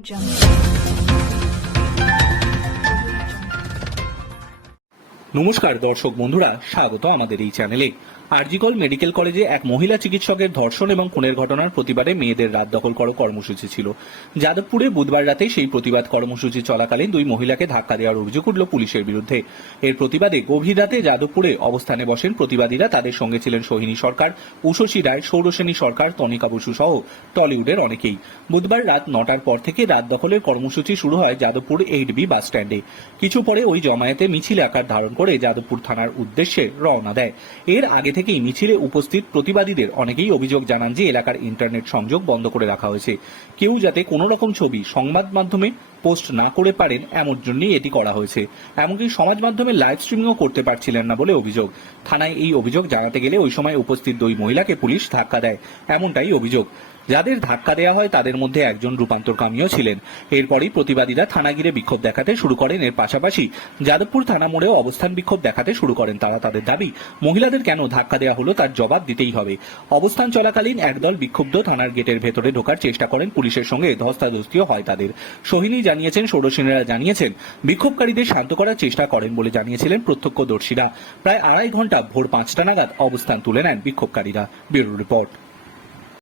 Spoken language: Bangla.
jump. নমস্কার দর্শক বন্ধুরা, স্বাগত আমাদের এই চ্যানেলে। আরজিকল মেডিকেল কলেজে এক মহিলা চিকিৎসকের ধর্ষণ এবং খুনের ঘটনার প্রতিবাদে মেয়েদের রাত দখল করো কর্মসূচি ছিল। যাদবপুরে বুধবার রাতে সেই প্রতিবাদ কর্মসূচি চলাকালীন দুই মহিলাকে ধাক্কা দেওয়ার অভিযোগ উঠল পুলিশের বিরুদ্ধে। এর প্রতিবাদে গভীর রাতে যাদবপুরে অবস্থানে বসেন প্রতিবাদীরা। তাদের সঙ্গে ছিলেন সোহিনী সরকার উষসী রায় সৌরসেনী সরকার, তনিকা বসু সহ টলিউডের অনেকেই। বুধবার রাত নটার পর থেকে রাত দখলের কর্মসূচি শুরু হয় যাদবপুর এইট বি বাস স্ট্যান্ডে কিছু পরে ওই জমায়েতে মিছিল আকার ধারণ করে যাদবপুর থানার উদ্দেশ্যে রওনা দেয়। এর আগে থেকেই মিছিলে উপস্থিত প্রতিবাদীদের অনেকেই অভিযোগ জানান যে এলাকার ইন্টারনেট সংযোগ বন্ধ করে রাখা হয়েছে। কেউ যাতে কোনো রকম ছবি সংবাদ মাধ্যমে পোস্ট না করে পারেন এমন জন্যই এটি করা হয়েছে। এমনকি সমাজ মাধ্যমে লাইভ স্ট্রিমিংও করতে পারছিলেন না বলে অভিযোগ। থানায় এই অভিযোগ জানাতে গেলে ওই সময় উপস্থিত দুই মহিলাকে পুলিশ ধাক্কা দেয়, এমনটাই অভিযোগ। যাদের ধাক্কা দেওয়া হয়, তাদের মধ্যে একজন রূপান্তরকামীও ছিলেন। এরপরই প্রতিবাদীরা থানা ঘিরে বিক্ষোভ দেখাতে শুরু করেন। এর পাশাপাশি যাদবপুর থানা মোড়েও অবস্থান বিক্ষোভ দেখাতে শুরু করেন তারা। তাদের দাবি, মহিলাদের কেন ধাক্কা দেওয়া হলো তার জবাব দিতেই হবে। অবস্থান চলাকালীন একদল বিক্ষুব্ধ থানার গেটের ভেতরে ঢোকার চেষ্টা করেন পুলিশের সঙ্গে। ধস্তাধস্তিও হয় তাদের। সোহিনী জানিয়েছেন, ষোড়শীনেরা জানিয়েছেন, বিক্ষোভকারীদের শান্ত করার চেষ্টা করেন বলে জানিয়েছিলেন প্রত্যক্ষদর্শীরা। প্রায় আড়াই ঘণ্টা ভোর পাঁচটা নাগাদ অবস্থান তুলে নেন বিক্ষোভকারীরা। Bureau report.